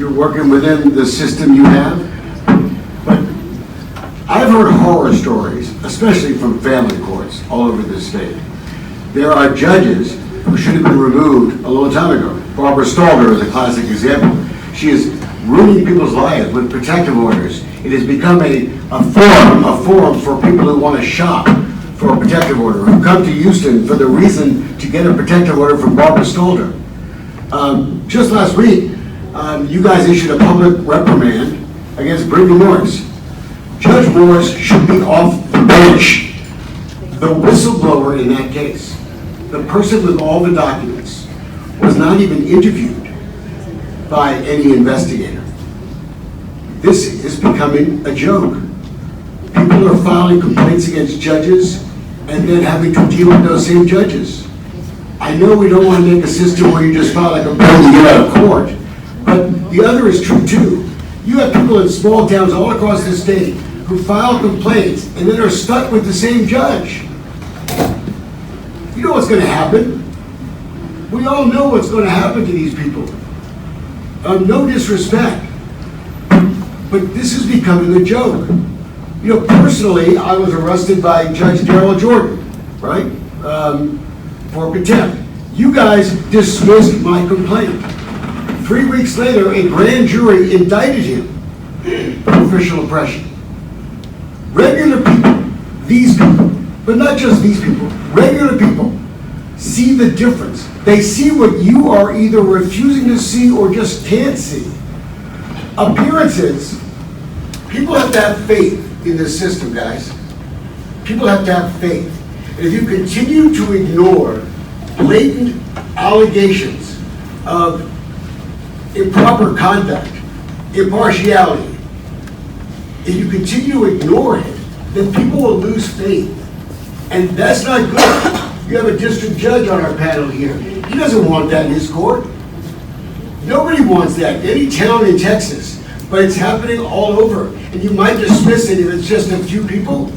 you're working within the system you have. But I've heard horror stories, especially from family courts all over the state. There are judges who should have been removed a long time ago. Barbara Stalder is a classic example. She is ruining people's lives with protective orders. It has become a forum for people who want to shop for a protective order, who come to Houston for the reason to get a protective order from Barbara Stalder. Just last week, you guys issued a public reprimand against Brittany Morris. Judge Morris should be off the bench. The whistleblower in that case, the person with all the documents, was not even interviewed by any investigator. This is becoming a joke. People are filing complaints against judges and then having to deal with those same judges. I know we don't want to make a system where you just file a complaint and get out of court, but the other is true too. You have people in small towns all across the state who file complaints and then are stuck with the same judge. You know what's going to happen. We all know what's going to happen to these people. No disrespect, but this is becoming a joke. You know, personally, I was arrested by Judge Darrell Jordan, right, for contempt. You guys dismissed my complaint. 3 weeks later, a grand jury indicted him for official oppression. Regular people, these people, but not just these people, regular people, see the difference. They see what you are either refusing to see or just can't see. Appearances, people have to have faith in this system, guys. People have to have faith. And if you continue to ignore blatant allegations of improper conduct, impartiality, if you continue to ignore it, then people will lose faith. And that's not good. You have a district judge on our panel here. He doesn't want that in his court. Nobody wants that. Any town in Texas. But it's happening all over. And you might dismiss it if it's just a few people,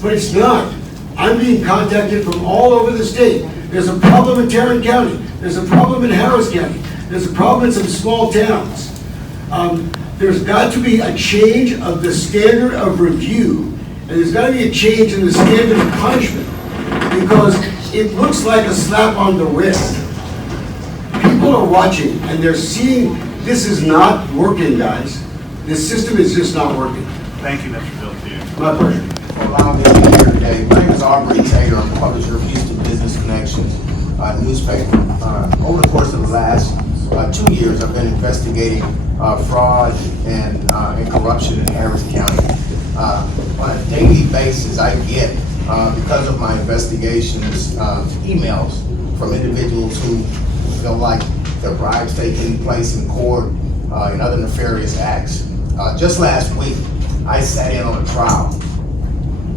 but it's not. I'm being contacted from all over the state. There's a problem in Tarrant County. There's a problem in Harris County. There's a problem in some small towns. There's got to be a change of the standard of review, and there's got to be a change in the standard of punishment, because it looks like a slap on the wrist. People are watching, and they're seeing this is not working, guys. This system is just not working. Thank you, Mr. Bill. My pleasure. For allowing me to be here today. My name is Aubrey Taylor. I'm the publisher of Houston Business Connections newspaper. Over the course of the last 2 years, I've been investigating fraud and corruption in Harris County. On a daily basis, I get, because of my investigations, emails from individuals who feel like their bribes taking place in court and other nefarious acts. Just last week, I sat in on a trial.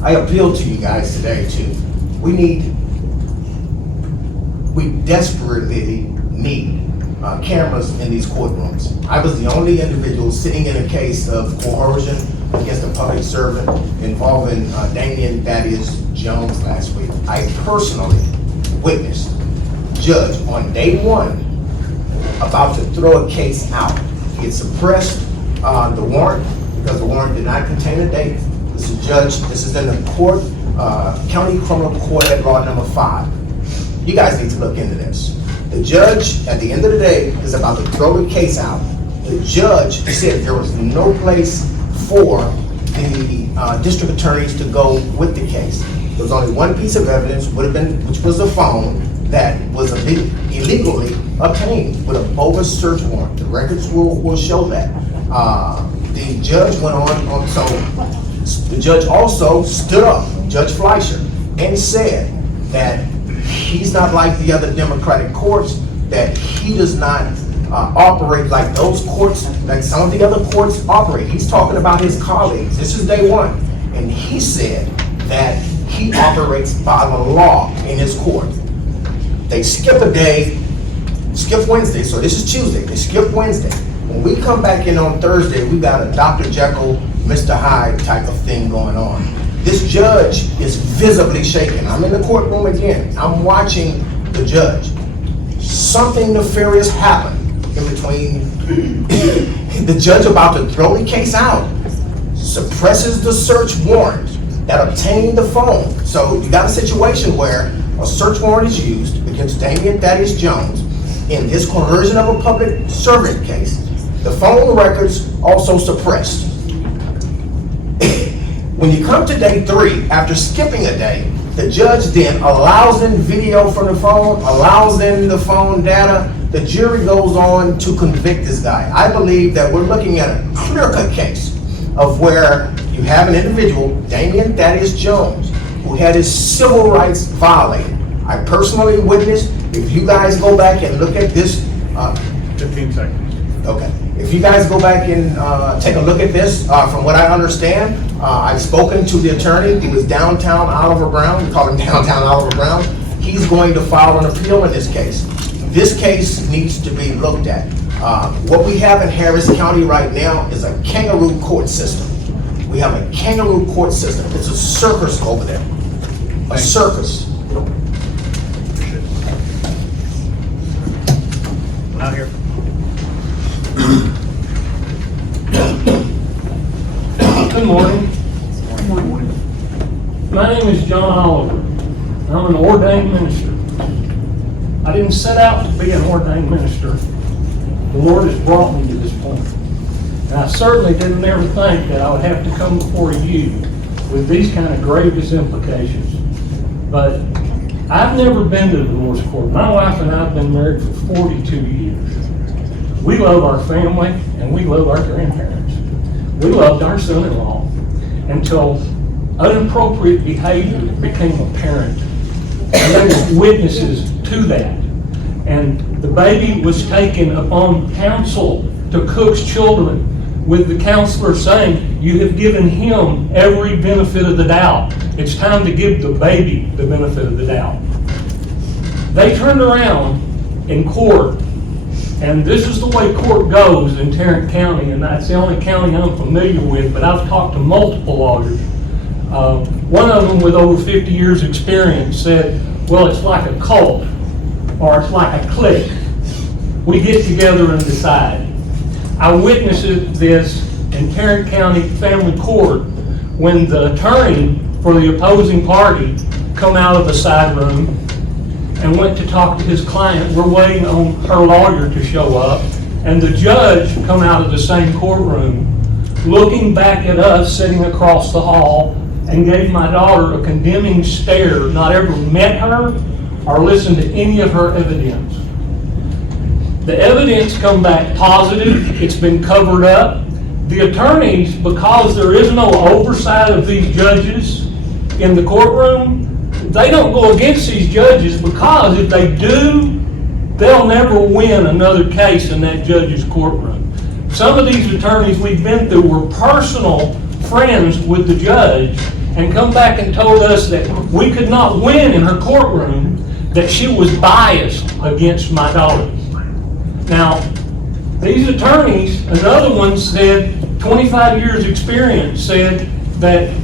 I appeal to you guys today too. We desperately need cameras in these courtrooms. I was the only individual sitting in a case of coercion against a public servant involving Damian, that is, Jones last week. I personally witnessed judge on day one about to throw a case out. He had suppressed the warrant because the warrant did not contain a date. This is in the court, County Criminal Court at Law number 5. You guys need to look into this. The judge, at the end of the day, is about to throw the case out. The judge said there was no place for the district attorneys to go with the case. There was only one piece of evidence, which was the phone that was illegally obtained with a bogus search warrant. The records will show that. The judge went on, so the judge also stood up, Judge Fleischer, and said that he's not like the other Democratic courts, that he does not operate like those courts, like some of the other courts operate. He's talking about his colleagues. This is day one. And he said that he operates by the law in his court. They skip a day, skip Wednesday, so this is Tuesday, they skip Wednesday. When we come back in on Thursday, we got a Dr. Jekyll, Mr. Hyde type of thing going on. This judge is visibly shaken. I'm in the courtroom again. I'm watching the judge. Something nefarious happened in between the judge about to throw the case out, suppresses the search warrant that obtained the phone. So you got a situation where a search warrant is used against Damian Thaddeus Jones in this coercion of a public servant case. The phone records also suppressed. When you come to day 3, after skipping a day, the judge then allows in video from the phone, allows in the phone data. The jury goes on to convict this guy. I believe that we're looking at a clear-cut case of where you have an individual, Damian Thaddeus Jones, who had his civil rights violated. I personally witnessed, if you guys go back and look at this, 15 seconds. okay. If you guys go back and take a look at this, from what I understand, I've spoken to the attorney. He was downtown Oliver Brown. We call him downtown Oliver Brown. He's going to file an appeal in this case. This case needs to be looked at. What we have in Harris County right now is a kangaroo court system. We have a kangaroo court system. It's a circus over there. A circus. Out here. Good morning. My name is John Oliver. I'm an ordained minister. I didn't set out to be an ordained minister. The Lord has brought me to this point. And I certainly didn't ever think that I would have to come before you with these kind of grievous implications. But I've never been to the divorce court. My wife and I have been married for 42 years. We love our family and we love our grandparents. We loved our son-in-law until inappropriate behavior became apparent. And there were witnesses to that. And the baby was taken upon counsel to Cook's children with the counselor saying, you have given him every benefit of the doubt. It's time to give the baby the benefit of the doubt. They turned around in court, and this is the way court goes in Tarrant County, and that's the only county I'm familiar with, but I've talked to multiple lawyers. One of them with over 50 years experience said, well, it's like a cult, or it's like a clique. We get together and decide. I witnessed this in Tarrant County Family Court when the attorney for the opposing party come out of the side room and went to talk to his client. We're waiting on her lawyer to show up, and the judge come out of the same courtroom looking back at us sitting across the hall and gave my daughter a condemning stare, not ever met her or listened to any of her evidence. The evidence come back positive. It's been covered up. The attorneys, because there is no oversight of these judges in the courtroom, they don't go against these judges, because if they do, they'll never win another case in that judge's courtroom. Some of these attorneys we've been through were personal friends with the judge and come back and told us that we could not win in her courtroom, that she was biased against my daughter. Now, these attorneys, another one said, 25 years experience, said that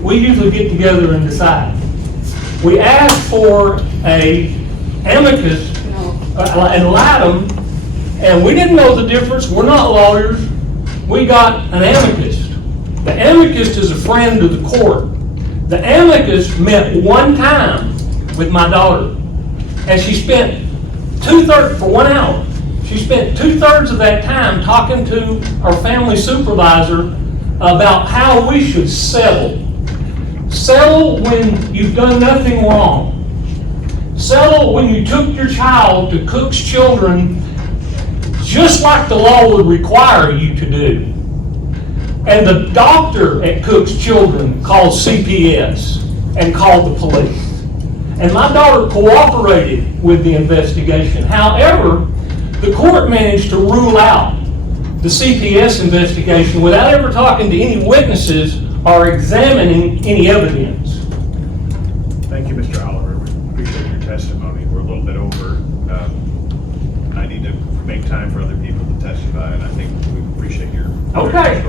we usually get together and decide. We asked for a amicus and latum, and we didn't know the difference. We're not lawyers. We got an amicus. The amicus is a friend of the court. The amicus met one time with my daughter, and she spent for 1 hour. She spent 2/3 of that time talking to our family supervisor about how we should settle. Settle when you've done nothing wrong. Settle when you took your child to Cook's children just like the law would require you to do. And the doctor at Cook's children called CPS and called the police. And my daughter cooperated with the investigation. However, the court managed to rule out the CPS investigation without ever talking to any witnesses or examining any evidence. Thank you, Mr. Oliver. We appreciate your testimony. We're a little bit over. I need to make time for other people to testify, and I think we appreciate your. Okay.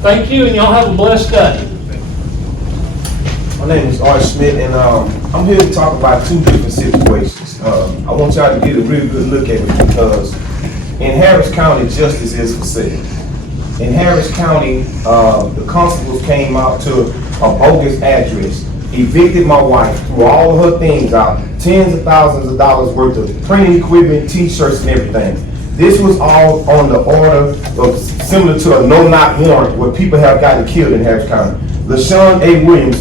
Thank you, and y'all have a blessed day. My name is Art Schmidt, and I'm here to talk about two different situations. I want y'all to get a real good look at it because in Harris County, justice is for sale. In Harris County, the constables came out to a bogus address, evicted my wife, threw all of her things out, tens of thousands of dollars worth of printing equipment, t-shirts and everything. This was all on the order of similar to a no-knock warrant where people have gotten killed in Harris County. LaShawn A. Williams,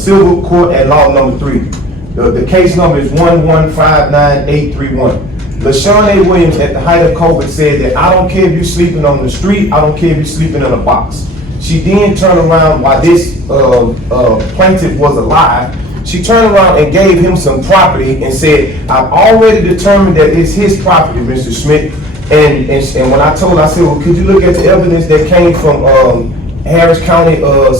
Civil Court at Law Number 3. The case number is 1159831. LaShawn A. Williams, at the height of COVID, said that I don't care if you're sleeping on the street, I don't care if you're sleeping in a box. She then turned around while this plaintiff was alive. She turned around and gave him some property and said, I've already determined that it's his property, Mr. Schmidt. And when I told her, I said, well, could you look at the evidence that came from Harris County, Ann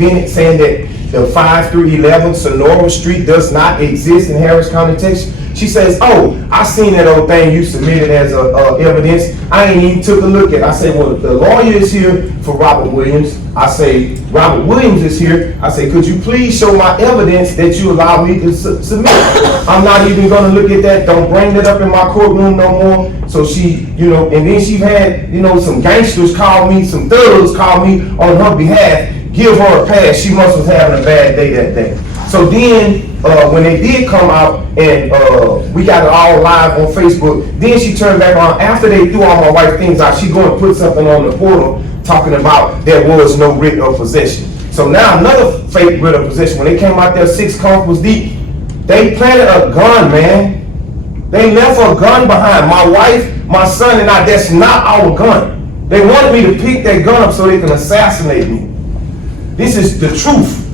Bennett, saying that the 5311 Sonora Street does not exist in Harris County, Texas? She says, oh, I seen that old thing you submitted as evidence. I ain't even took a look at it. I say, well, the lawyer is here for Robert Williams. I say, Robert Williams is here. I say, could you please show my evidence that you allowed me to submit? I'm not even gonna look at that. Don't bring that up in my courtroom no more. So she, and then she had, some gangsters call me, some thugs call me on her behalf, give her a pass. She must was having a bad day that day. So then, when they did come out and we got it all live on Facebook, then she turned back on. After they threw all my wife's things out, she go and put something on the portal talking about there was no writ of possession. So now another fake writ of possession. When they came out there 6 constables deep, they planted a gun, man. They left a gun behind. My wife, my son, and I, that's not our gun. They wanted me to pick that gun up so they can assassinate me. This is the truth.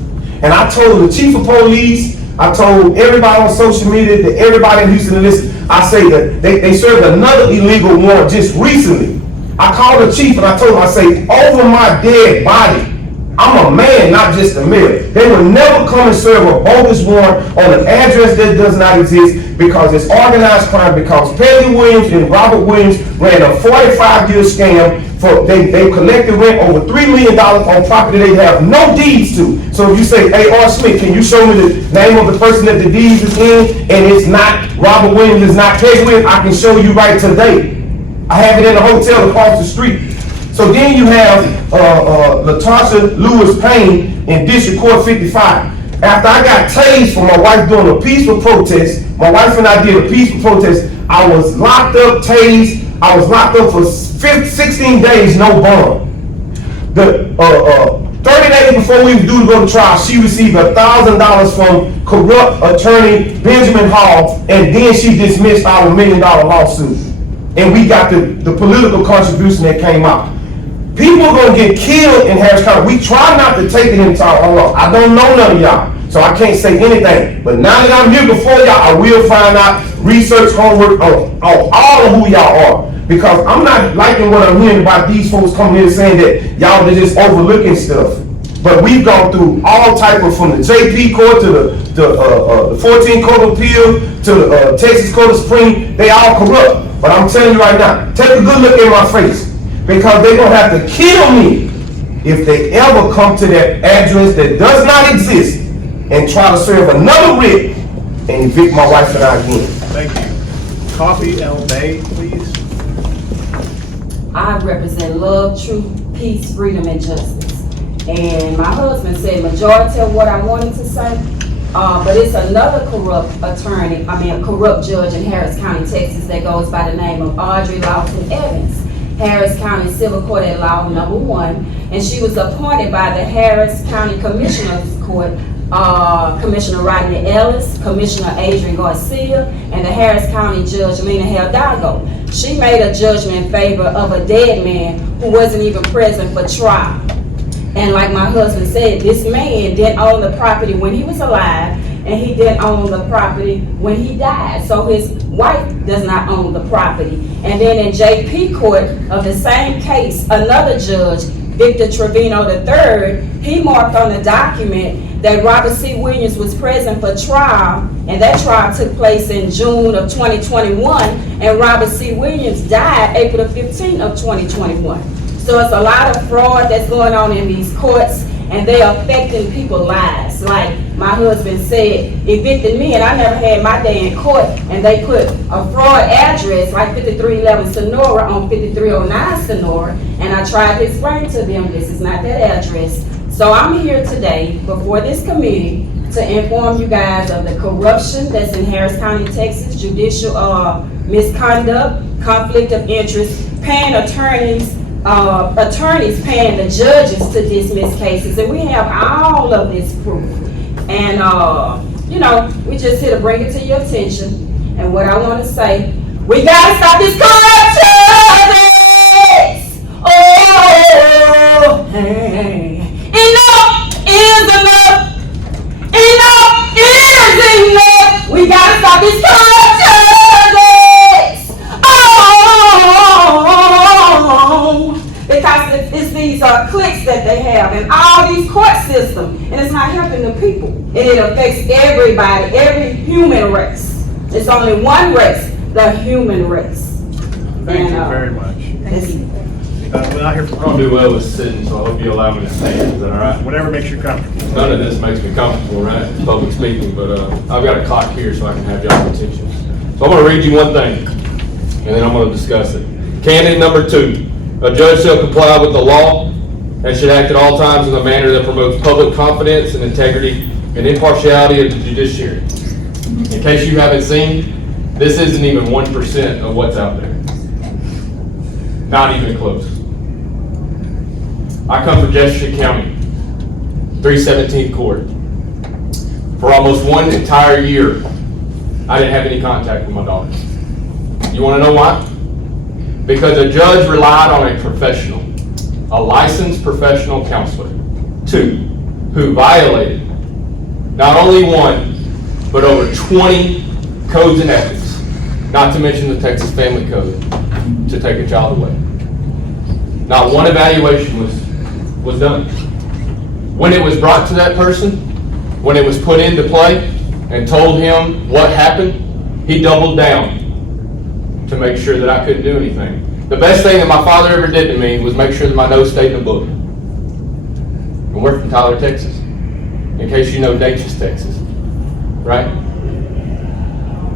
And I told the chief of police, I told everybody on social media, to everybody in Houston to listen, I say that they served another illegal warrant just recently. I called the chief and I told him, I say, over my dead body, I'm a man, not just a mayor. They will never come and serve a bogus warrant on an address that does not exist because it's organized crime, because Peggy Williams and Robert Williams ran a 45-year scam. They collected rent over $3 million on property they have no deeds to. So if you say, hey, R. Smith, can you show me the name of the person that the deeds is in, and it's not Robert Williams, it's not Peggy Williams, I can show you right today. I have it in a hotel across the street. So then you have Latasha Lewis Payne in District Court 55. After I got tased for my wife doing a peaceful protest, my wife and I did a peaceful protest, I was locked up, tased, I was locked up for 16 days, no bond. 30 days before we were due to go to trial, she received $1,000 from corrupt attorney Benjamin Hall, and then she dismissed our $1 million lawsuit. And we got the political contribution that came out. People are gonna get killed in Harris County. We try not to take it into our own law. I don't know none of y'all, so I can't say anything. But now that I'm here before y'all, I will find out, research, homework on all of who y'all are. Because I'm not liking what I'm hearing about these folks coming in saying that y'all are just overlooking stuff. But we've gone through all type of, from the JP court to the 14th Court of Appeal to the Texas Court of Supreme, they all corrupt. But I'm telling you right now, take a good look at my face. Because they're gonna have to kill me if they ever come to that address that does not exist and try to serve another writ and evict my wife and I again. Thank you. Coffee L. Bay, please. I represent love, truth, peace, freedom, and justice. And my husband said majority of what I wanted to say, but it's another corrupt attorney, a corrupt judge in Harris County, Texas that goes by the name of Audrey Lawson Evans. Harris County Civil Court at Law Number 1, and she was appointed by the Harris County Commissioner's Court, Commissioner Rodney Ellis, Commissioner Adrian Garcia, and the Harris County Judge Lena Hidalgo. She made a judgment in favor of a dead man who wasn't even present for trial. And like my husband said, this man didn't own the property when he was alive, and he didn't own the property when he died. So his wife does not own the property. And then in JP court of the same case, another judge, Victor Trevino III, he marked on the document that Robert C. Williams was present for trial, and that trial took place in June of 2021, and Robert C. Williams died April 15 of 2021. So it's a lot of fraud that's going on in these courts, and they're affecting people's lives. Like my husband said evicted me, and I never had my day in court, and they put a fraud address like 5311 Sonora on 5309 Sonora, and I tried to explain to them this is not that address. So I'm here today before this committee to inform you guys of the corruption that's in Harris County, Texas, judicial misconduct, conflict of interest, paying attorneys paying the judges to dismiss cases, and we have all of this proof. And you know, we just here to bring it to your attention. And what I want to say, we gotta stop this corruption. Oh, hey. Enough is enough. Enough is enough. We gotta stop this corruption. Oh, because it's these cliques that they have and all these court systems, and it's not helping the people. And it affects everybody, every human race. It's only one race, the human race. Thank you very much. We'll not hear from I don't do well with sitting, so I hope you allow me to stand. Is that all right? whatever makes you comfortable. None of this makes me comfortable, right? Public speaking, but I've got a clock here so I can have y'all's attention. So I'm going to read you one thing, and then I'm going to discuss it. Canon number 2: a judge shall comply with the law and should act at all times in a manner that promotes public confidence and integrity and impartiality of the judiciary. In case you haven't seen, this isn't even 1% of what's out there. Not even close. I come from Judicial County, 317th Court. For almost one entire year, I didn't have any contact with my daughter. You want to know why? Because a judge relied on a professional, a licensed professional counselor, who violated not only one, but over 20 codes and ethics, not to mention the Texas Family Code, to take a child away. Not one evaluation was done. When it was brought to that person, when it was put into play and told him what happened, he doubled down to make sure that I couldn't do anything. The best thing that my father ever did to me was make sure that my nose stayed in the book. And we're from Tyler, Texas. In case you know Natchez, Texas. Right?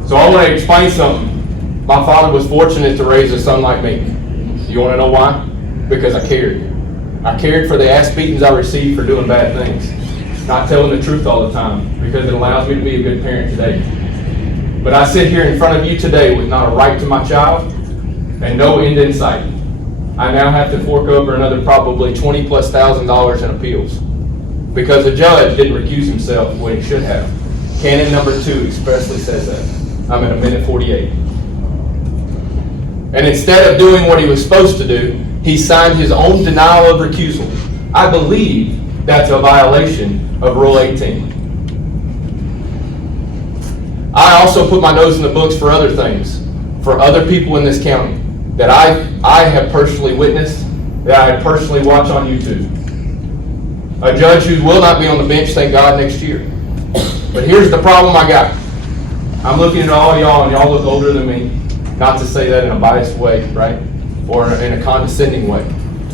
So I want to explain something. My father was fortunate to raise a son like me. You want to know why? Because I cared. I cared for the ass beatings I received for doing bad things. Not telling the truth all the time, because it allows me to be a good parent today. But I sit here in front of you today with not a right to my child and no end in sight. I now have to fork over another probably $20,000+ in appeals because a judge didn't recuse himself when he should have. Canon number 2 expressly says that. I'm at 1:48. And instead of doing what he was supposed to do, he signed his own denial of recusal. I believe that's a violation of Rule 18. I also put my nose in the books for other things, for other people in this county that I have personally witnessed, that I personally watch on YouTube. A judge who will not be on the bench, thank God, next year. But here's the problem I got. I'm looking at all y'all, and y'all look older than me. Not to say that in a biased way, right? Or in a condescending way.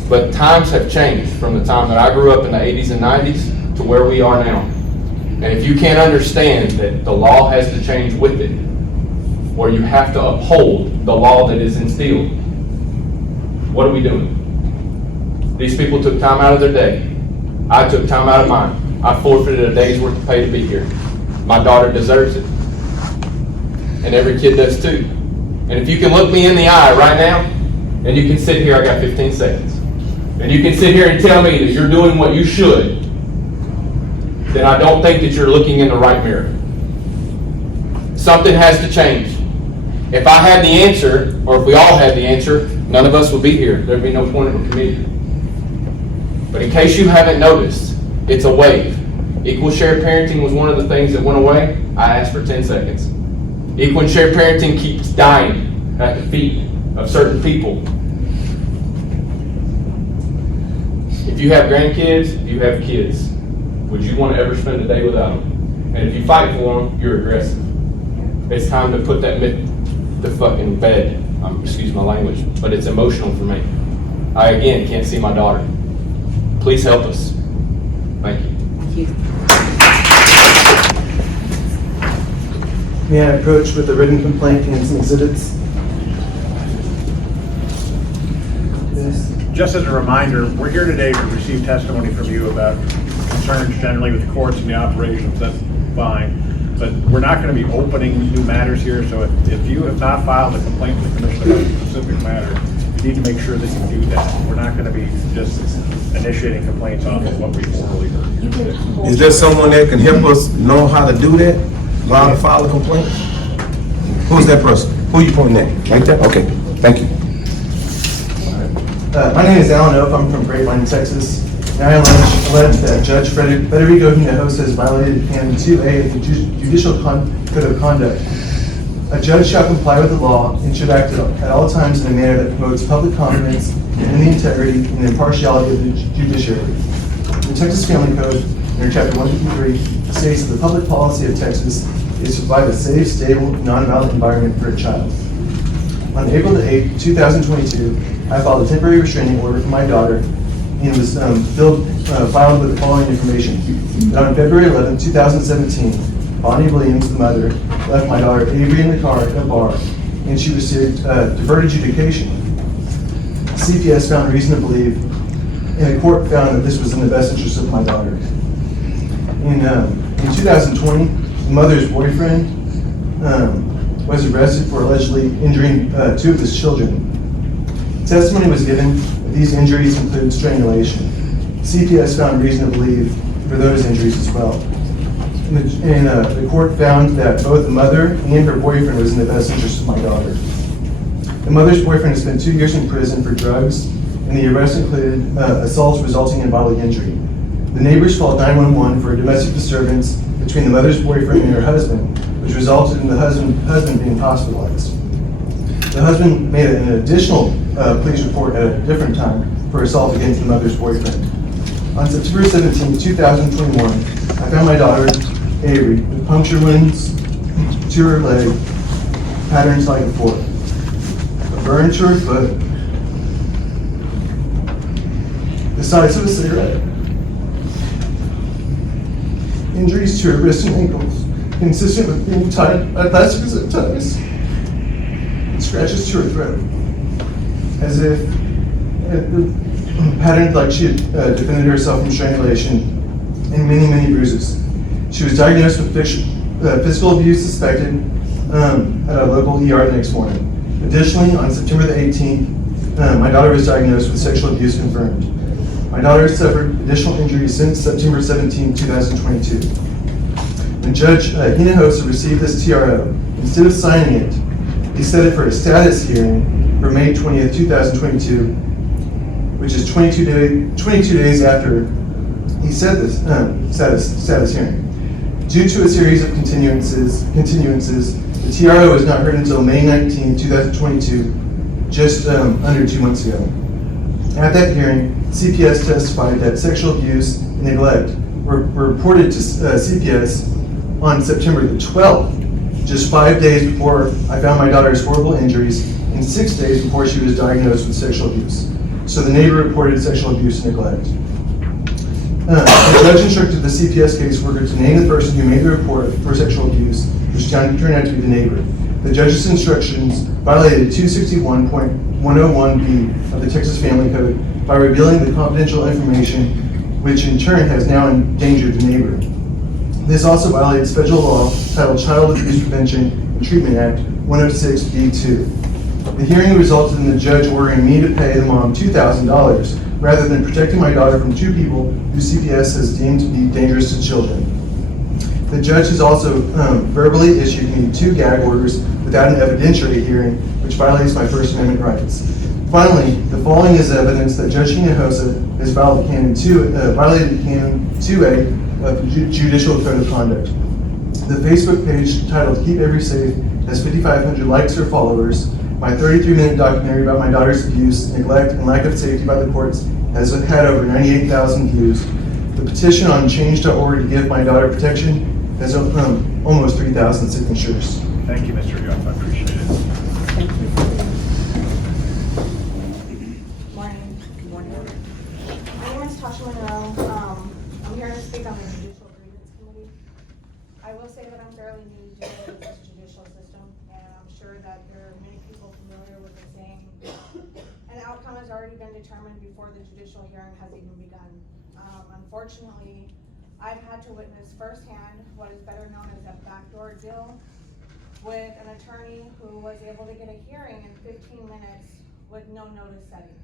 But times have changed from the time that I grew up in the 80s and 90s to where we are now. And if you can't understand that the law has to change with it, or you have to uphold the law that is instilled, what are we doing? These people took time out of their day. I took time out of mine. I forfeited a day's worth of pay to be here. My daughter deserves it. And every kid does too. And if you can look me in the eye right now, and you can sit here, I got 15 seconds, and you can sit here and tell me that you're doing what you should, then I don't think that you're looking in the right mirror. Something has to change. If I had the answer, or if we all had the answer, none of us would be here. There'd be no point of a committee. But in case you haven't noticed, it's a wave. Equal share parenting was one of the things that went away. I asked for 10 seconds. Equal share parenting keeps dying at the feet of certain people. If you have grandkids, if you have kids, would you want to ever spend a day without them? And if you fight for them, you're aggressive. It's time to put that myth to fucking bed. Excuse my language, but it's emotional for me. I, again, can't see my daughter. Please help us. Thank you. Thank you. May I approach with a written complaint and some exhibits? Yes. Just as a reminder, we're here today to receive testimony from you about concerns generally with the courts and the operations. That's fine. But we're not going to be opening new matters here, so if you have not filed a complaint with the commission about a specific matter, you need to make sure that you do that. We're not going to be just initiating complaints off of what we've orally heard. Is there someone that can help us know how to do that? How to file a complaint? Who's that person? Who you pointing at? Like that? Okay, thank you. My name is Alan Oak. I'm from Grapevine, Texas. And I allege that Judge Federico Hinojosa has violated Canon 2A of the Judicial Code of Conduct. A judge shall comply with the law and should act at all times in a manner that promotes public confidence in the integrity and impartiality of the judiciary. The Texas Family Code, in Chapter 153, states that the public policy of Texas is to provide a safe, stable, non-violent environment for a child. On April 8, 2022, I filed a temporary restraining order for my daughter and was filed with the following information. That on February 11, 2017, Bonnie Williams, the mother, left my daughter Avery in the car at a bar, and she received deferred adjudication. CPS found reason to believe, and the court found that this was in the best interest of my daughter. In 2020, the mother's boyfriend was arrested for allegedly injuring two of his children. Testimony was given that these injuries include strangulation. CPS found reason to believe for those injuries as well. And the court found that both the mother and her boyfriend was in the best interest of my daughter. The mother's boyfriend has spent 2 years in prison for drugs, and the arrest included assaults resulting in bodily injury. The neighbors called 911 for a domestic disturbance between the mother's boyfriend and her husband, which resulted in the husband being hospitalized. The husband made an additional police report at a different time for assault against the mother's boyfriend. On September 17, 2021, I found my daughter, Avery, with puncture wounds to her leg, patterns like a fork, a burn to her foot, the size of a cigarette, injuries to her wrists and ankles, consistent with being tied by plastic zip ties, and scratches to her throat, as if patterned like she had defended herself from strangulation, and many, many bruises. She was diagnosed with physical abuse suspected at a local ER the next morning. Additionally, on September the 18th, my daughter was diagnosed with sexual abuse confirmed. My daughter has suffered additional injuries since September 17, 2022. When Judge Hinojosa received this TRO, instead of signing it, he set it for a status hearing for May 20th, 2022, which is 22 days after he said this status hearing. Due to a series of continuances, the TRO was not heard until May 19, 2022, just under 2 months ago. At that hearing, CPS testified that sexual abuse and neglect were reported to CPS on September the 12th, just 5 days before I found my daughter's horrible injuries and 6 days before she was diagnosed with sexual abuse. So the neighbor reported sexual abuse and neglect. The judge instructed the CPS caseworker to name the person who made the report for sexual abuse, which turned out to be the neighbor. The judge's instructions violated 261.101B of the Texas Family Code by revealing the confidential information, which in turn has now endangered the neighbor. This also violates federal law titled Child Abuse Prevention and Treatment Act 106B2. The hearing resulted in the judge ordering me to pay the mom $2,000 rather than protecting my daughter from two people who CPS has deemed to be dangerous to children. The judge has also verbally issued me 2 gag orders without an evidentiary hearing, which violates my First Amendment rights. Finally, the following is evidence that Judge Hinojosa has violated Canon 2A of the Judicial Code of Conduct. The Facebook page titled Keep Avery Safe has 5,500 likes or followers. My 33-minute documentary about my daughter's abuse, neglect, and lack of safety by the courts has had over 98,000 views. The petition on change.org to give my daughter protection has almost 3,000 signatures. Thank you, Mr. Young, I appreciate it. Good morning. My name is Tasha Monroe. I'm here to speak on the Judicial Grievance Committee. I I will say that I'm fairly new to this judicial system, and I'm sure that there are many people familiar with the saying, an outcome has already been determined before the judicial hearing has even begun. Unfortunately, I've had to witness firsthand what is better known as a backdoor deal with an attorney who was able to get a hearing in 15 minutes with no notice setting.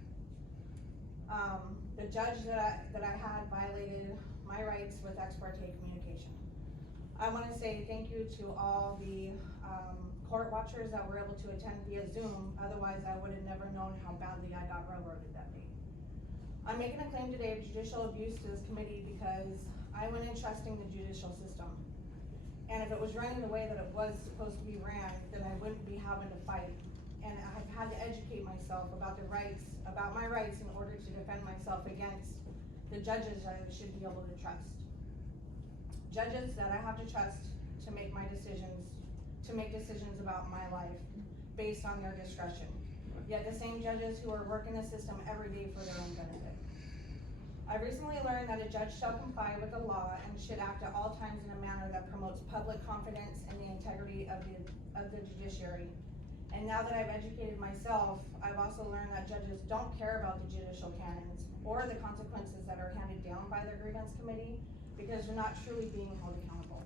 The judge that I had violated my rights with ex parte communication. I want to say thank you to all the court watchers that were able to attend via Zoom. Otherwise, I would have never known how badly I got railroaded that day. I'm making a claim today of judicial abuse to this committee because I went in trusting the judicial system. And if it was running the way that it was supposed to be ran, then I wouldn't be having to fight. And I've had to educate myself about my rights in order to defend myself against the judges that I should be able to trust. Judges that I have to trust to make decisions about my life based on their discretion. Yet the same judges who are working the system every day for their own benefit. I recently learned that a judge shall comply with the law and should act at all times in a manner that promotes public confidence in the integrity of the judiciary. And now that I've educated myself, I've also learned that judges don't care about the judicial canons or the consequences that are handed down by their grievance committee because they're not truly being held accountable.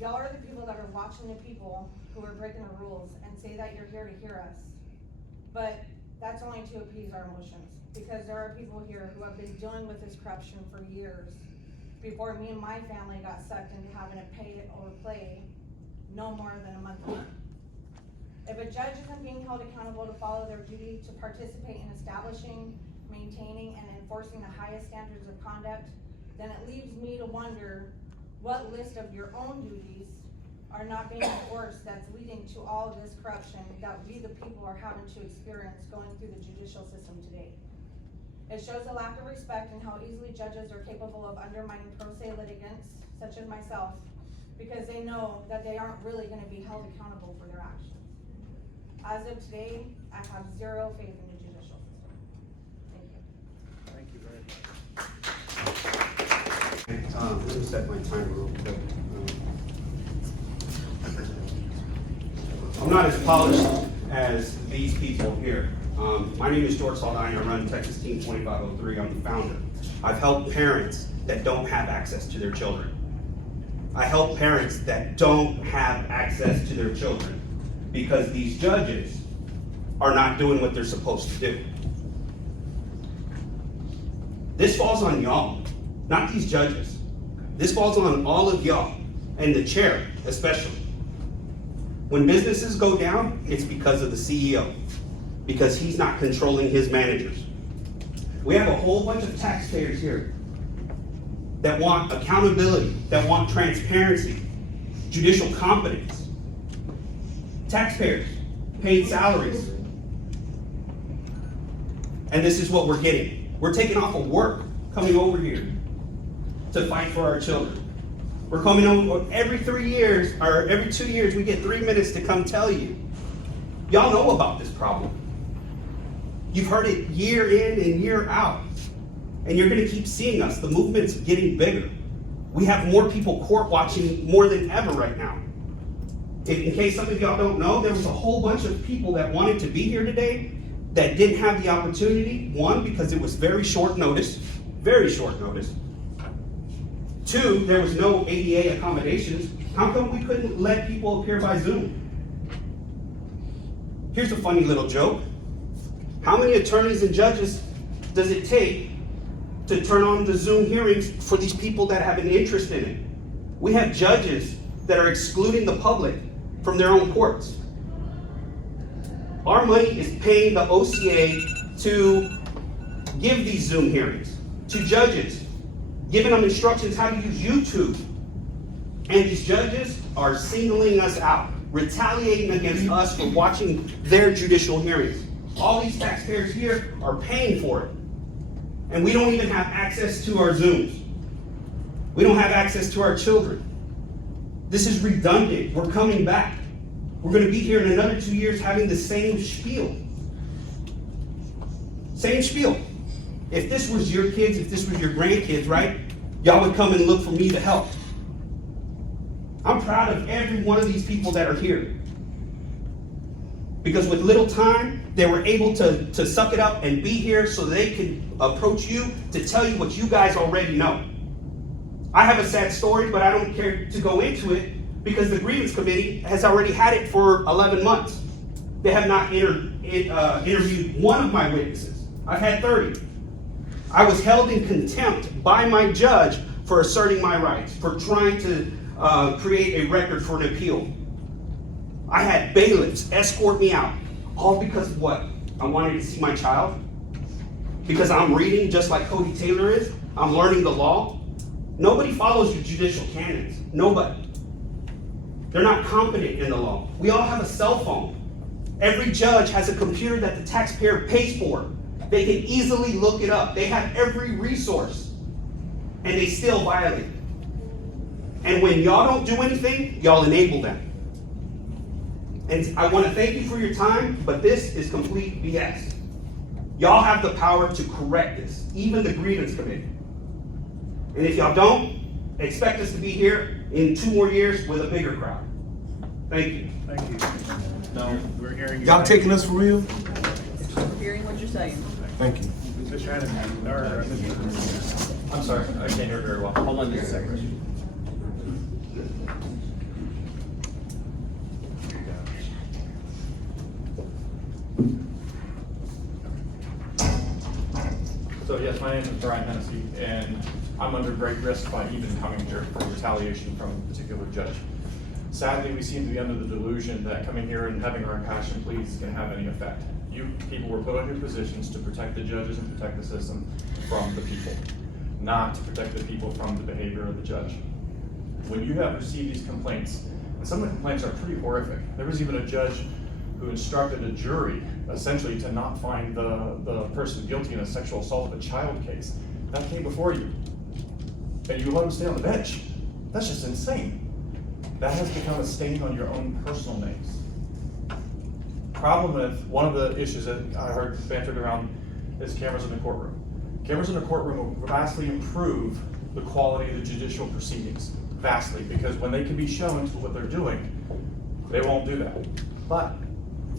Y'all are the people that are watching the people who are breaking the rules and say that you're here to hear us. But that's only to appease our emotions, because there are people here who have been dealing with this corruption for years before me and my family got sucked into having to pay or play no more than a month ago. If a judge isn't being held accountable to follow their duty to participate in establishing, maintaining, and enforcing the highest standards of conduct, then it leaves me to wonder what list of your own duties are not being enforced that's leading to all of this corruption that we the people are having to experience going through the judicial system today. It shows a lack of respect in how easily judges are capable of undermining pro se litigants, such as myself, because they know that they aren't really going to be held accountable for their actions. As of today, I have zero faith in the judicial system. Thank you. Thank you very much. Let me set my timer real quick. I'm not as polished as these people here. My name is George Saldana. I run Texas Team 2503. I'm the founder. I've helped parents that don't have access to their children. I help parents that don't have access to their children because these judges are not doing what they're supposed to do. This falls on y'all, not these judges. This falls on all of y'all, and the chair especially. When businesses go down, it's because of the CEO, because he's not controlling his managers. We have a whole bunch of taxpayers here that want accountability, that want transparency, judicial competence. Taxpayers, paid salaries. And this is what we're getting. We're taking off of work, coming over here to fight for our children. We're coming over every 3 years, or every 2 years, we get 3 minutes to come tell you. Y'all know about this problem. You've heard it year in and year out. And you're gonna keep seeing us. The movement's getting bigger. We have more people court watching more than ever right now. In case some of y'all don't know, there was a whole bunch of people that wanted to be here today that didn't have the opportunity. One, because it was very short notice. 2, there was no ADA accommodations. How come we couldn't let people appear by Zoom? Here's a funny little joke. How many attorneys and judges does it take to turn on the Zoom hearings for these people that have an interest in it? We have judges that are excluding the public from their own courts. Our money is paying the OCA to give these Zoom hearings to judges, giving them instructions how to use YouTube. And these judges are singling us out, retaliating against us for watching their judicial hearings. All these taxpayers here are paying for it. And we don't even have access to our Zooms. We don't have access to our children. This is redundant. We're coming back. We're going to be here in another 2 years having the same spiel. Same spiel. If this was your kids, if this was your grandkids, right? Y'all would come and look for me to help. I'm proud of every one of these people that are here. Because with little time, they were able to suck it up and be here so they could approach you to tell you what you guys already know. I have a sad story, but I don't care to go into it because the grievance committee has already had it for 11 months. They have not interviewed one of my witnesses. I've had 30. I was held in contempt by my judge for asserting my rights, for trying to create a record for an appeal. I had bailiffs escort me out, all because of what? I wanted to see my child? Because I'm reading just like Cody Taylor is? I'm learning the law? Nobody follows your judicial canons. Nobody. They're not competent in the law. We all have a cell phone. Every judge has a computer that the taxpayer pays for. They can easily look it up. They have every resource. And they still violate it. And when y'all don't do anything, y'all enable them. And I want to thank you for your time, but this is complete BS. Y'all have the power to correct this, even the grievance committee. And if y'all don't, expect us to be here in 2 more years with a bigger crowd. Thank you. Thank you. No, we're hearing you. Y'all taking us for real? Hearing what you're saying. Thank you. Mr. Hannon, or Mr. I'm sorry, I can't hear very well. Hold on just a second. So yes, my name is Brian Hennessy, and I'm under great risk by even coming here for retaliation from a particular judge. Sadly, we seem to be under the delusion that coming here and having our impassioned pleas is going to have any effect. You people were put on your positions to protect the judges and protect the system from the people, not to protect the people from the behavior of the judge. When you have received these complaints, and some of the complaints are pretty horrific. There was even a judge who instructed a jury essentially to not find the person guilty in a sexual assault of a child case. That came before you. And you let them stay on the bench. That's just insane. That has become a stain on your own personal names. Problem with one of the issues that I heard bantered around is cameras in the courtroom. Cameras in the courtroom will vastly improve the quality of the judicial proceedings. Vastly, because when they can be shown to what they're doing, they won't do that. But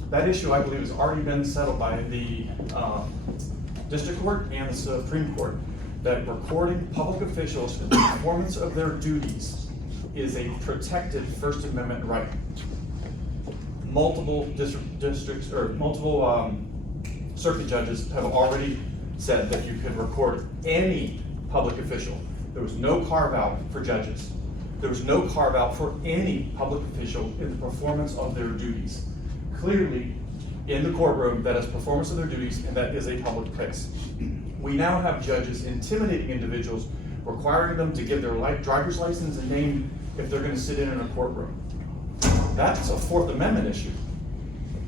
that issue, I believe, has already been settled by the district court and the Supreme Court, that recording public officials for the performance of their duties is a protected First Amendment right. Multiple circuit judges have already said that you could record any public official. There was no carve out for judges. There was no carve out for any public official in the performance of their duties. Clearly, in the courtroom, that is performance of their duties, and that is a public place. We now have judges intimidating individuals, requiring them to give their driver's license and name if they're going to sit in a courtroom. That's a Fourth Amendment issue.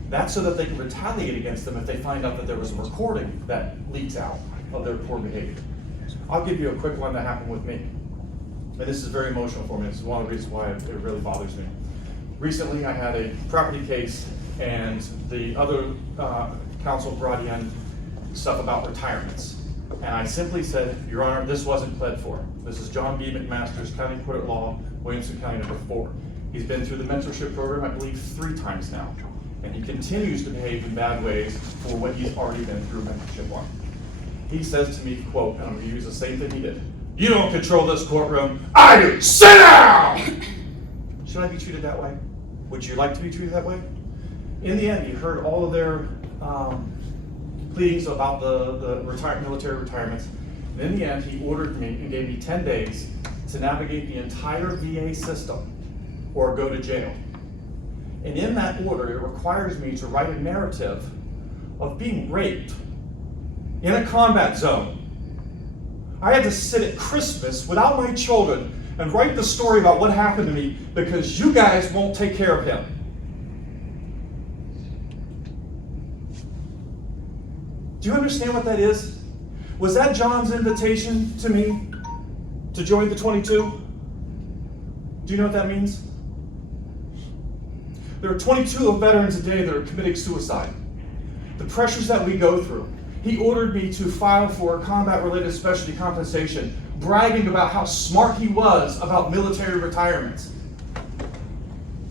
That's so that they can retaliate against them if they find out that there was a recording that leaks out of their poor behavior. I'll give you a quick one that happened with me. And this is very emotional for me. This is one of the reasons why it really bothers me. Recently, I had a property case, and the other counsel brought in stuff about retirements. And I simply said, Your Honor, this wasn't pled for. This is John B. McMaster's County Court at Law, Williamson County number 4. He's been through the mentorship program, I believe, 3 times now. And he continues to behave in bad ways for what he's already been through mentorship on. He says to me, quote, and I'm going to use the same thing he did, "You don't control this courtroom, I do. Sit down!" Should I be treated that way? Would you like to be treated that way? In the end, he heard all of their pleadings about the military retirements. And in the end, he ordered me and gave me 10 days to navigate the entire VA system or go to jail. And in that order, it requires me to write a narrative of being raped in a combat zone. I had to sit at Christmas without my children and write the story about what happened to me because you guys won't take care of him. Do you understand what that is? Was that John's invitation to me to join the 22? Do you know what that means? There are 22 veterans a day that are committing suicide. The pressures that we go through. He ordered me to file for combat-related specialty compensation, bragging about how smart he was about military retirements.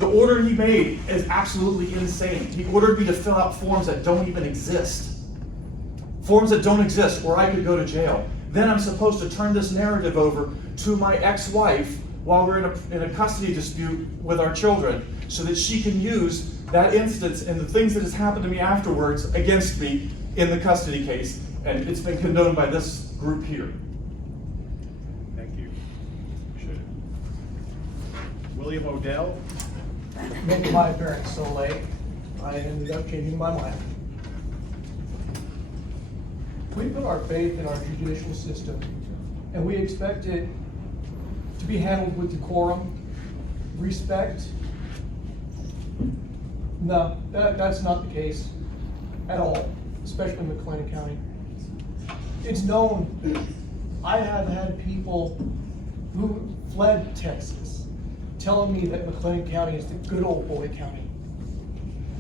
The order he made is absolutely insane. He ordered me to fill out forms that don't even exist. Forms that don't exist, or I could go to jail. Then I'm supposed to turn this narrative over to my ex-wife while we're in a custody dispute with our children, so that she can use that instance and the things that has happened to me afterwards against me in the custody case. And it's been condoned by this group here. Thank you. William Odell? Making my appearance so late, I ended up changing my mind. We put our faith in our judicial system, and we expect it to be handled with decorum, respect. No, that's not the case at all, especially in McLean County. It's known, I have had people who fled Texas telling me that McLean County is the good old boy county,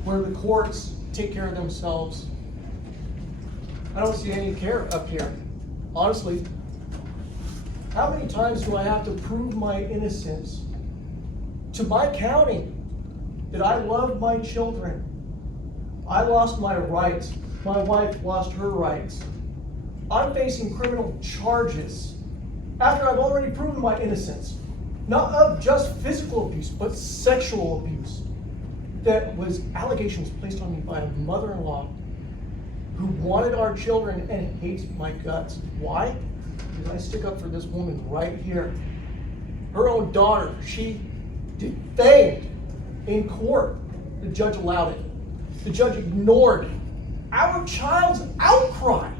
where the courts take care of themselves. I don't see any care up here, honestly. How many times do I have to prove my innocence to my county that I love my children? I lost my rights. My wife lost her rights. I'm facing criminal charges after I've already proven my innocence, not of just physical abuse, but sexual abuse. That was allegations placed on me by a mother-in-law who wanted our children and hates my guts. Why? Because I stick up for this woman right here. Her own daughter, she defamed in court. The judge allowed it. The judge ignored our child's outcry.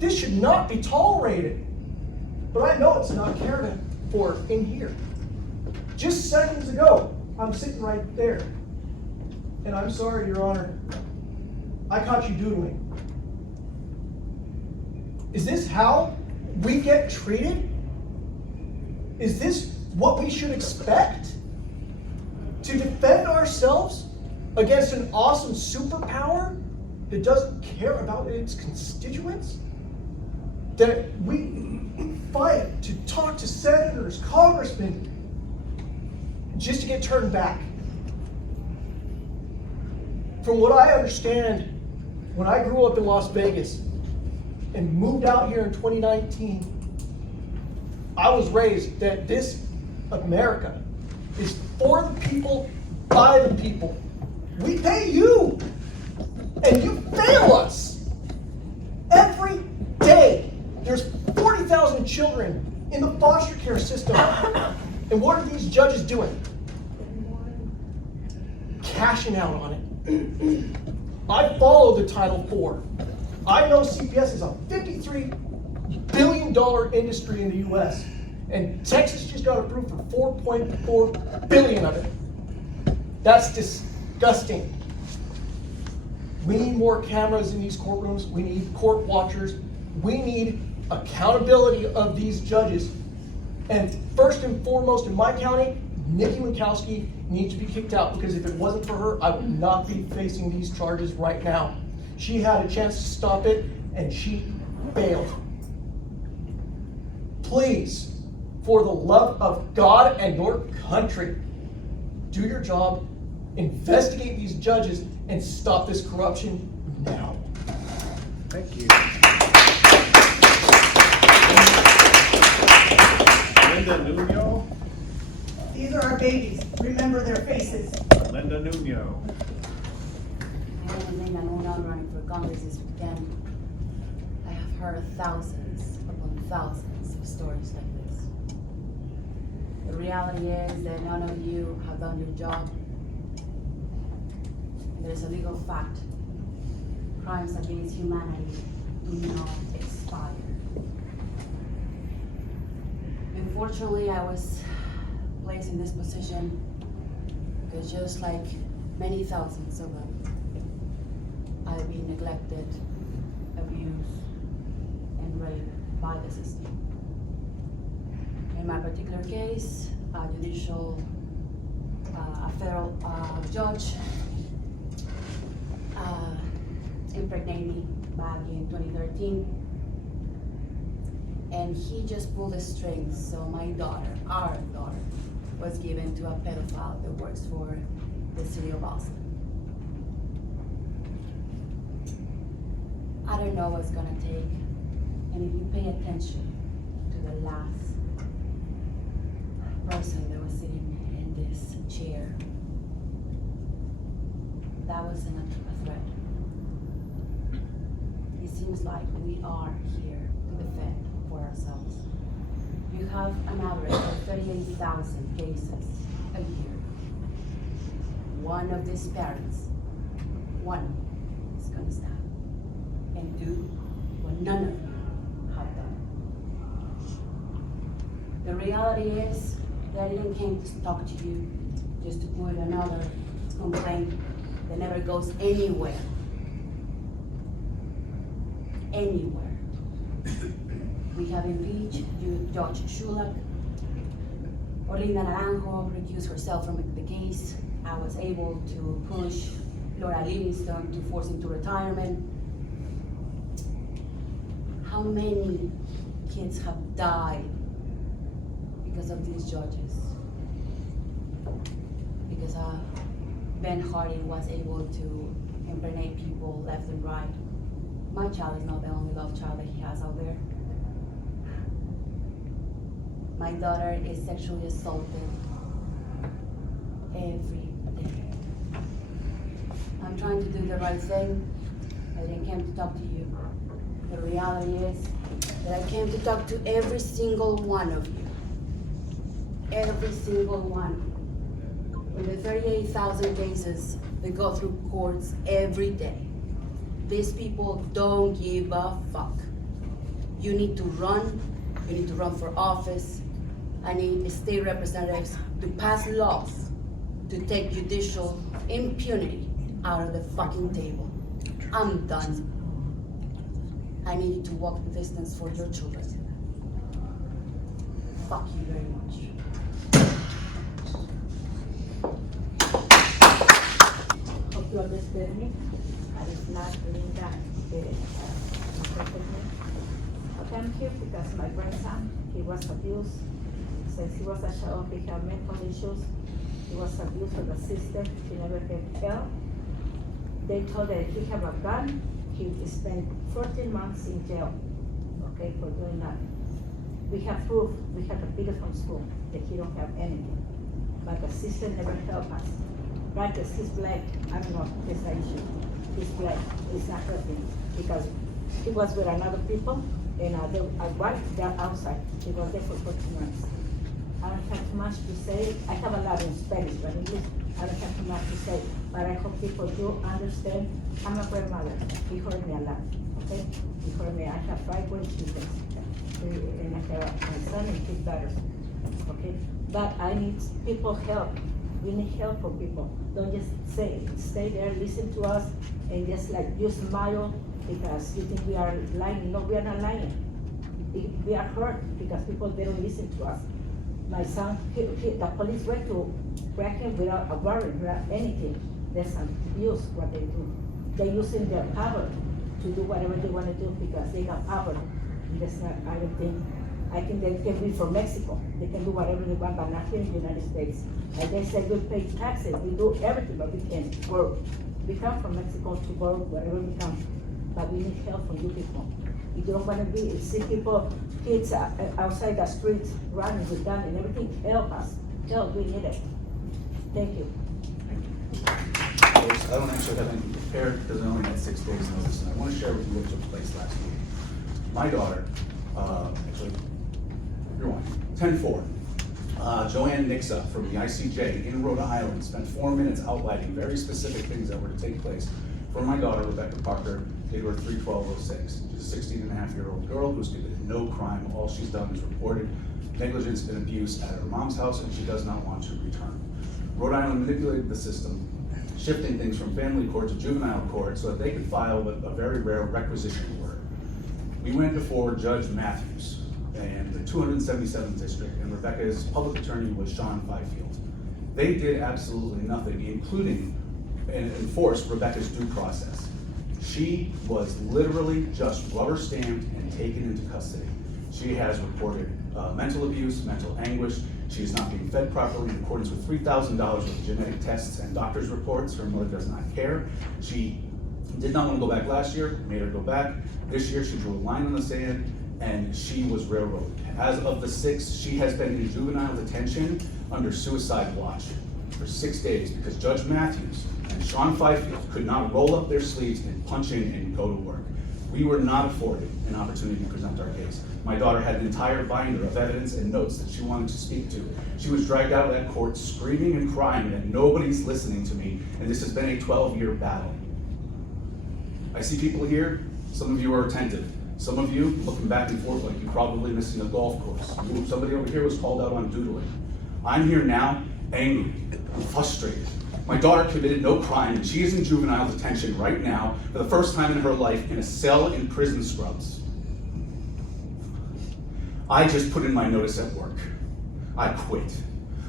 This should not be tolerated. But I know it's not cared for in here. Just seconds ago, I'm sitting right there. And I'm sorry, Your Honor, I caught you doodling. Is this how we get treated? Is this what we should expect? To defend ourselves against an awesome superpower that doesn't care about its constituents? That we fight to talk to senators, congressmen, just to get turned back? From what I understand, when I grew up in Las Vegas and moved out here in 2019, I was raised that this America is for the people, by the people. We pay you, and you fail us. Every day, there's 40,000 children in the foster care system. And what are these judges doing? Cashing out on it. I follow the Title IV. I know CPS is a $53 billion industry in the US, and Texas just got approved for $4.4 billion of it. That's disgusting. We need more cameras in these courtrooms. We need court watchers. We need accountability of these judges. And first and foremost, in my county, Nikki Winkowski needs to be kicked out, because if it wasn't for her, I would not be facing these charges right now. She had a chance to stop it, and she failed. Please, for the love of God and your country, do your job, investigate these judges, and stop this corruption now. Thank you. Linda Nuno? These are our babies. Remember their faces. Linda Nuno. My name is Linda Nuno. I'm running for Congress this weekend. I have heard thousands upon thousands of stories like this. The reality is that none of you have done your job. There's a legal fact. Crimes against humanity do not expire. Unfortunately, I was placed in this position because, just like many thousands of them, I've been neglected, abused, and raped by the system. In my particular case, a federal judge impregnated me back in 2013. And he just pulled the strings so my daughter, our daughter, was given to a pedophile that works for the city of Austin. I don't know what's gonna take, and if you pay attention to the last person that was sitting in this chair, that wasn't a threat. It seems like we are here to defend for ourselves. You have an average of 38,000 cases a year. One of these parents, one, is gonna stand and do what none of you have done. The reality is that I didn't came to talk to you just to put another complaint that never goes anywhere. Anywhere. We have impeached Judge Schulak. Orlinda Naranjo recused herself from the case. I was able to push Laura Livingston to force into retirement. How many kids have died because of these judges? Because Ben Harding was able to impregnate people left and right. My child is not the only love child that he has out there. My daughter is sexually assaulted every day. I'm trying to do the right thing. I didn't come to talk to you. The reality is that I came to talk to every single one of you. Every single one. In the 38,000 cases that go through courts every day, these people don't give a fuck. You need to run. You need to run for office. I need state representatives to pass laws to take judicial impunity out of the fucking table. I'm done. I need you to walk the distance for your children. Fuck you very much. Hope you understand me. I is not Linda Perez. Okay, I'm here because my grandson, he was abused. Since he was a child, he had mental issues. He was abused from the system. He never get help. They told that he have a gun. He spent 14 months in jail, okay, for doing that. We have proof, we have the video from school that he don't have anything. But the system never helped us. Right, because he's black, I don't know, that's the issue. He's black, it's not helping. Because he was with another people, and a white guy outside. He was there for 14 months. I don't have too much to say. I have a lot in Spanish, but English, I don't have too much to say. But I hope people do understand. I'm a grandmother. He hurt me a lot, okay? He hurt me. I have 5 grandchildren, and I have my son and 2 daughters, okay? But I need people help. We need help from people. Don't just stay there, listen to us, and just like you smile because you think we are lying. No, we are not lying. We are hurt because people, they don't listen to us. My son, the police went to break him without a warrant, without anything. That's abuse what they do. They're using their power to do whatever they want to do because they got power. And that's not, I think they can be from Mexico. They can do whatever they want, but not here in the United States. And they say we pay taxes, we do everything, but we can't work. We come from Mexico to work, wherever we come, but we need help from you people. If you don't want to see people, kids outside the streets running with guns and everything, help us. Help, we need it. Thank you. I don't actually have anything prepared because I only had 6 days notice, and I want to share with you what took place last week. My daughter, actually, you're one, 10-4. Joanne Nixa from the ICJ in Rhode Island spent 4 minutes outlining very specific things that were to take place for my daughter, Rebecca Parker, Igor 31206. She's a 16-and-a-half-year-old girl who's committed no crime. All she's done is reported negligence and abuse at her mom's house, and she does not want to return. Rhode Island manipulated the system, shifting things from family court to juvenile court so that they could file a very rare requisition order. We went before Judge Matthews in the 277th district, and Rebecca's public attorney was Sean Fifield. They did absolutely nothing, including enforce Rebecca's due process. She was literally just rubber stamped and taken into custody. She has reported mental abuse, mental anguish. She is not being fed properly in accordance with $3,000 worth of genetic tests and doctor's reports. Her mother does not care. She did not want to go back last year, made her go back. This year she drew a line in the sand and she was railroaded. As of the 6th, she has been in juvenile detention under suicide watch for 6 days because Judge Matthews and Sean Fifield could not roll up their sleeves and punch in and go to work. We were not afforded an opportunity to present our case. My daughter had an entire binder of evidence and notes that she wanted to speak to. She was dragged out of that court screaming and crying that nobody's listening to me, and this has been a 12-year battle. I see people here, some of you are attentive. Some of you looking back and forth like you're probably missing a golf course. Somebody over here was called out on doodling. I'm here now, angry, frustrated. My daughter committed no crime, and she is in juvenile detention right now for the first time in her life in a cell in prison scrubs. I just put in my notice at work. I quit.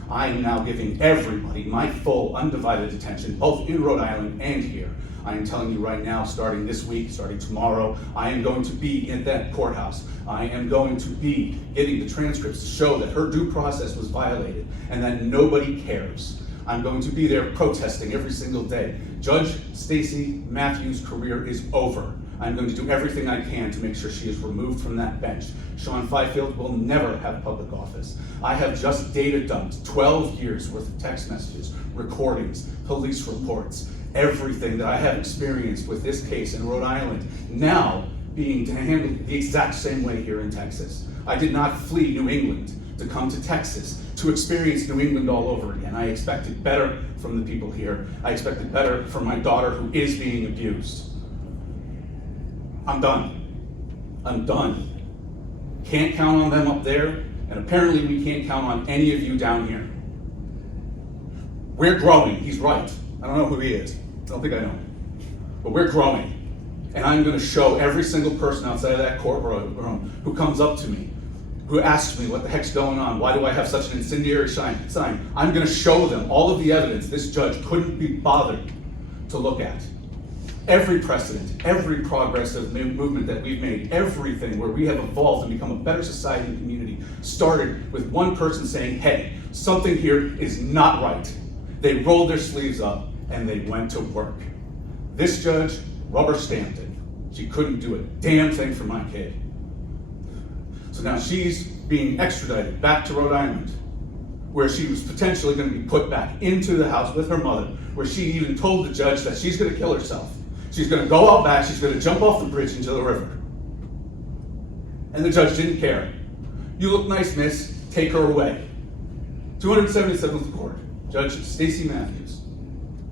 I am now giving everybody my full, undivided attention, both in Rhode Island and here. I am telling you right now, starting this week, starting tomorrow, I am going to be in that courthouse. I am going to be getting the transcripts to show that her due process was violated and that nobody cares. I'm going to be there protesting every single day. Judge Stacey Matthews' career is over. I'm going to do everything I can to make sure she is removed from that bench. Sean Fifield will never have public office. I have just data dumped 12 years worth of text messages, recordings, police reports, everything that I have experienced with this case in Rhode Island, now being handled the exact same way here in Texas. I did not flee New England to come to Texas to experience New England all over again. I expected better from the people here. I expected better from my daughter who is being abused. I'm done. I'm done. Can't count on them up there, and apparently we can't count on any of you down here. We're growing, he's right. I don't know who he is. I don't think I know him. But we're growing. And I'm gonna show every single person outside of that courtroom who comes up to me, who asks me what the heck's going on, why do I have such an incendiary sign? I'm gonna show them all of the evidence this judge couldn't be bothered to look at. Every precedent, every progressive movement that we've made, everything where we have evolved and become a better society and community started with one person saying, hey, something here is not right. They rolled their sleeves up and they went to work. This judge rubber stamped it. She couldn't do a damn thing for my kid. So now she's being extradited back to Rhode Island, where she was potentially going to be put back into the house with her mother, where she even told the judge that she's going to kill herself. She's going to go out back, she's going to jump off the bridge into the river. And the judge didn't care. You look nice, miss, take her away. 277th Court, Judge Stacey Matthews.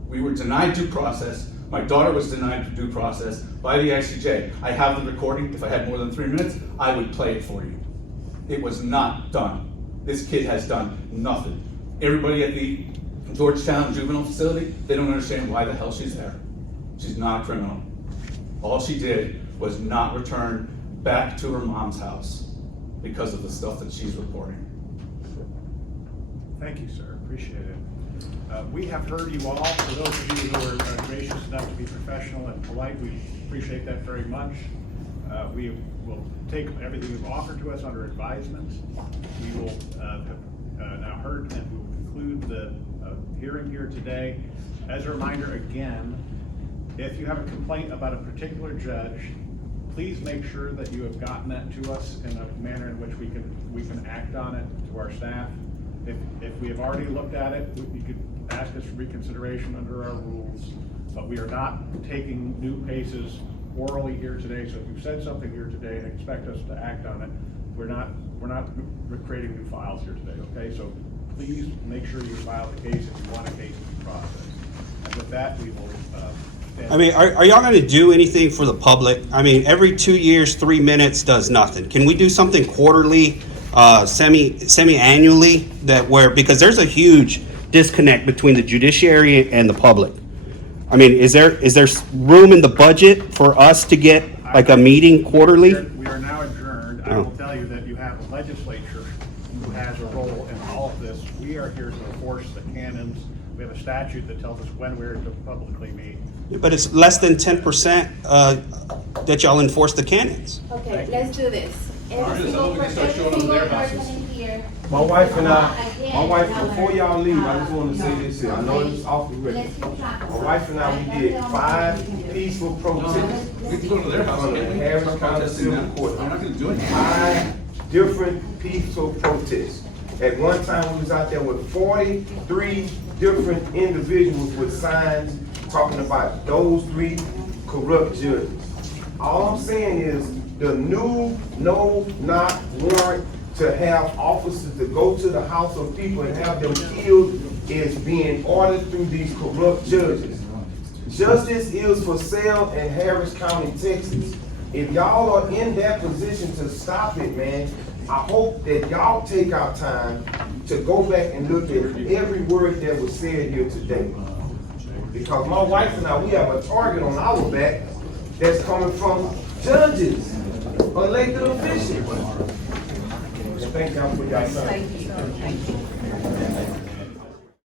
We were denied due process. My daughter was denied due process by the ICJ. I have the recording. If I had more than 3 minutes, I would play it for you. It was not done. This kid has done nothing. Everybody at the Georgetown juvenile facility, they don't understand why the hell she's there. She's not a criminal. All she did was not return back to her mom's house because of the stuff that she's reporting. Thank you, sir. Appreciate it. We have heard you all. For those of you who are gracious enough to be professional and polite, we appreciate that very much. We will take everything you've offered to us under advisement. We will have now heard and we will conclude the hearing here today. As a reminder again, if you have a complaint about a particular judge, please make sure that you have gotten that to us in a manner in which we can act on it to our staff. If we have already looked at it, you could ask us for reconsideration under our rules, but we are not taking new cases orally here today. So if you've said something here today and expect us to act on it, we're not creating new files here today, okay? So please make sure you file the case if you want a case to be processed. And with that, we will I mean, are y'all going to do anything for the public? I mean, every 2 years, 3 minutes does nothing. Can we do something quarterly, semi-annually, because there's a huge disconnect between the judiciary and the public. I mean, is there room in the budget for us to get like a meeting quarterly? We are now adjourned. I will tell you that you have a legislature who has a role in all of this. We are here to enforce the canons. We have a statute that tells us when we're to publicly meet. But it's less than 10% that y'all enforce the canons. Okay, let's do this. every single person in here. My wife and I, before y'all leave, I just wanna say this here, I know it's off the record. My wife and I, we did 5 peaceful protests. We can go to their house. On the Harris County Civil Court. I'm not gonna do anything. 5 different peaceful protests. At one time, we was out there with 43 different individuals with signs talking about those 3 corrupt judges. All I'm saying is, the new no-knock warrant to have officers to go to the house of people and have them killed is being ordered through these corrupt judges. Justice is for sale in Harris County, Texas. If y'all are in that position to stop it, man, I hope that y'all take our time to go back and look at every word that was said here today. Because my wife and I, we have a target on our back that's coming from judges, elected officials. Thank y'all for y'all time. Thank you.